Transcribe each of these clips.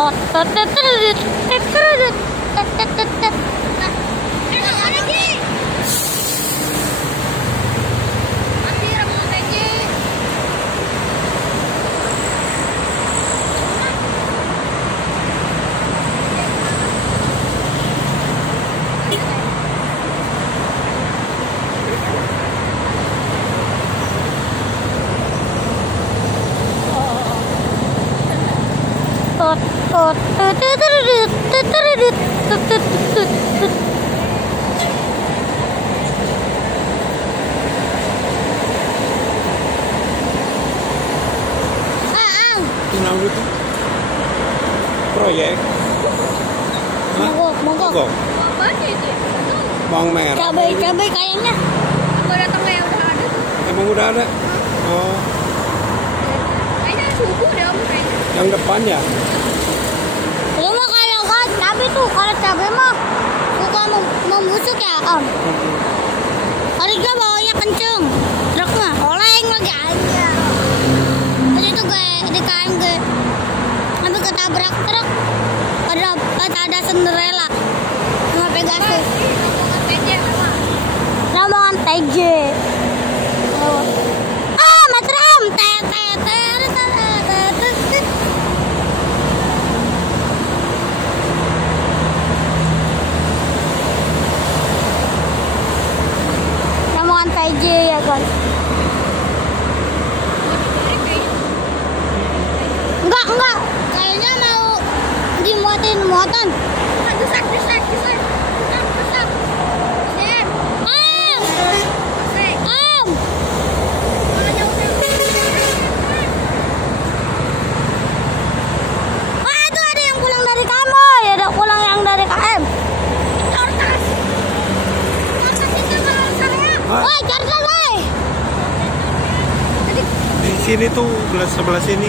Itu proyek. Mogok. Bawang merah. Cabai kayaknya. Mau datang kayak udah ada tuh. Emang udah ada? Oh. Kayaknya subuh deh om kayaknya. Yang depan ya? Lu mah kalau cabai tuh, kalau cabai mah suka membusuk ya om. Hari juga bawanya kenceng, truknya oleng lagi aja. Tadi tuh kayak di KMG, sampai ketabrak truk. Ada Cinderella sama Pegasus. Rombongan TJ. Matram. Rombongan TJ ya guys. Enggak. Kayaknya mau muatan. Desak. Itu ada yang pulang dari kamu, ya ada pulang yang dari KM. Cortas itu kalau saya. Woi, Cortas, woi. Di sini tuh sebelah sini.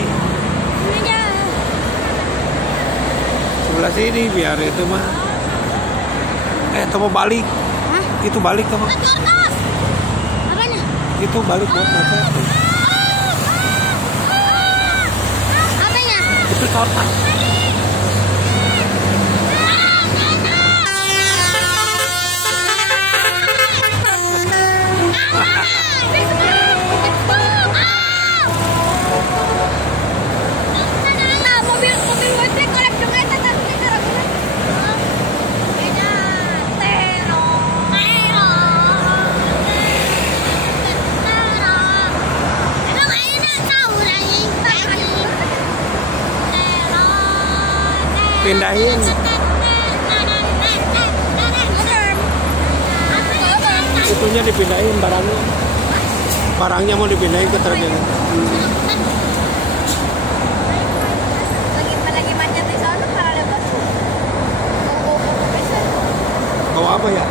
Sebelah sini biar itu mah. Itu mau balik. Hah? Itu balik tuh. Cortas. Apanya? Itu balik buat macet. Apanya? Itu cortas. Pindahin. Itunya dipindahin barangnya. Barangnya mau dipindahin ke terminal. Lagi manjat di sana malah dapat. Bawa apa ya?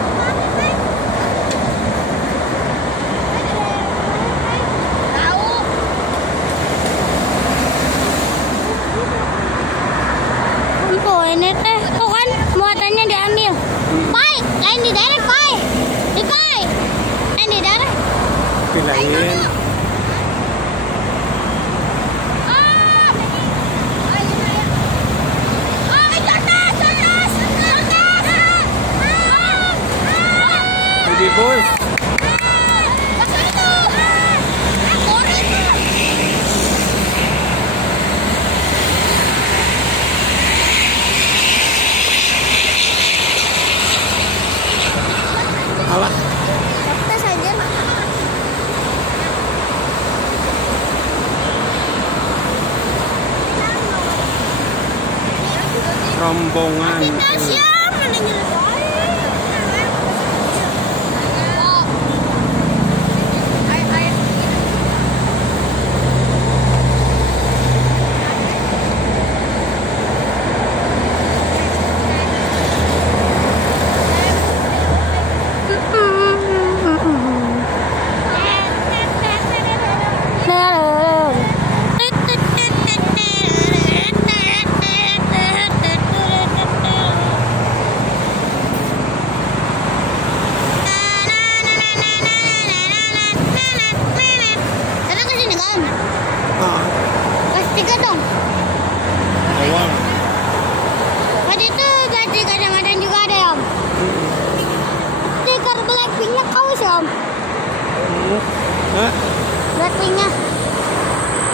Tahu. Ini teh, tuh kan muatannya diambil. Pai, lain di daerah pai. Di pai. Lain di daerah. Pindahin. Di bus. Alah. Tes aja. Rombongan. Siapa nanya?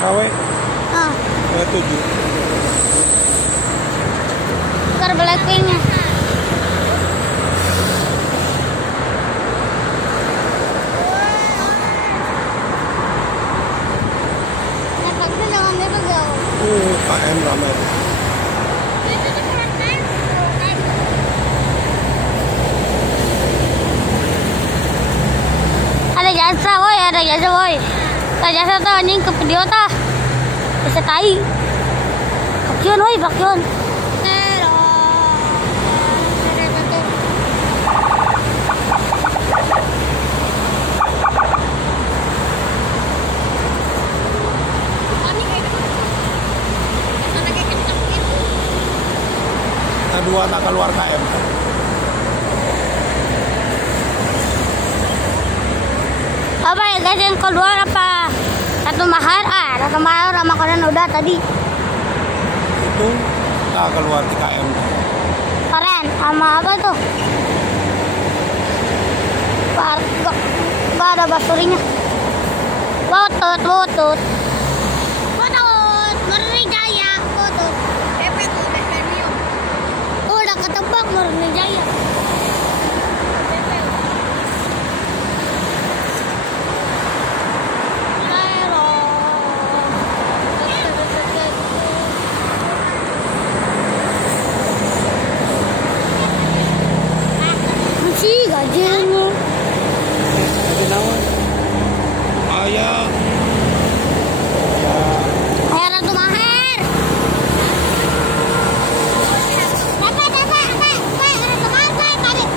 KW Ah, 7. ke Blackpink-nya. Efeknya jangan gitu jauh. KM ramai. Ada jasa woi, ada jasa woi. Tak jasa tuh anjing ke video tah. Bisa tai. Bakion woi, bakion. Kedua nak keluar KM. Apa ya guys yang keluar apa? Satu mahal satu mahal makanan udah tadi. Itu tak keluar di KM. Keren sama apa tuh? Gak ada basurinya. Botut, botut. Botut, Murni Jaya, botut. Udah ketebak Murni Jaya. Masih gajinya. Jadi nawan. Ayah. Ayah Ratu Maher. Dapat, Ratu Maher, tarik.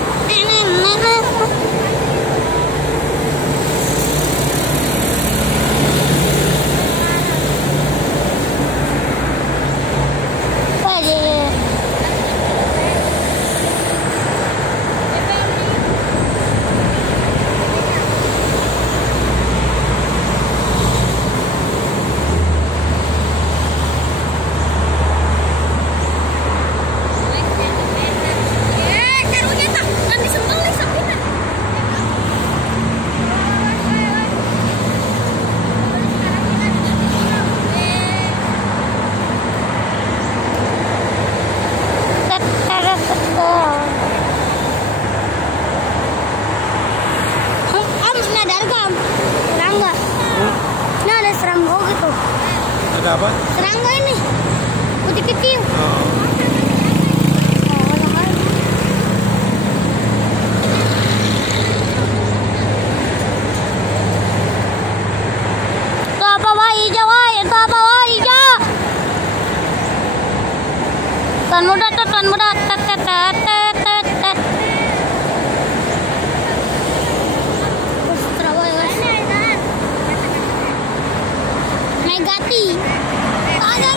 Ada apa? Serangga ini putih kecil. Itu apa wah hijau wah? Itu apa wah hijau? Tuan muda tuh, tuan muda. Tet tet tet tet tet tet. Negati. Ada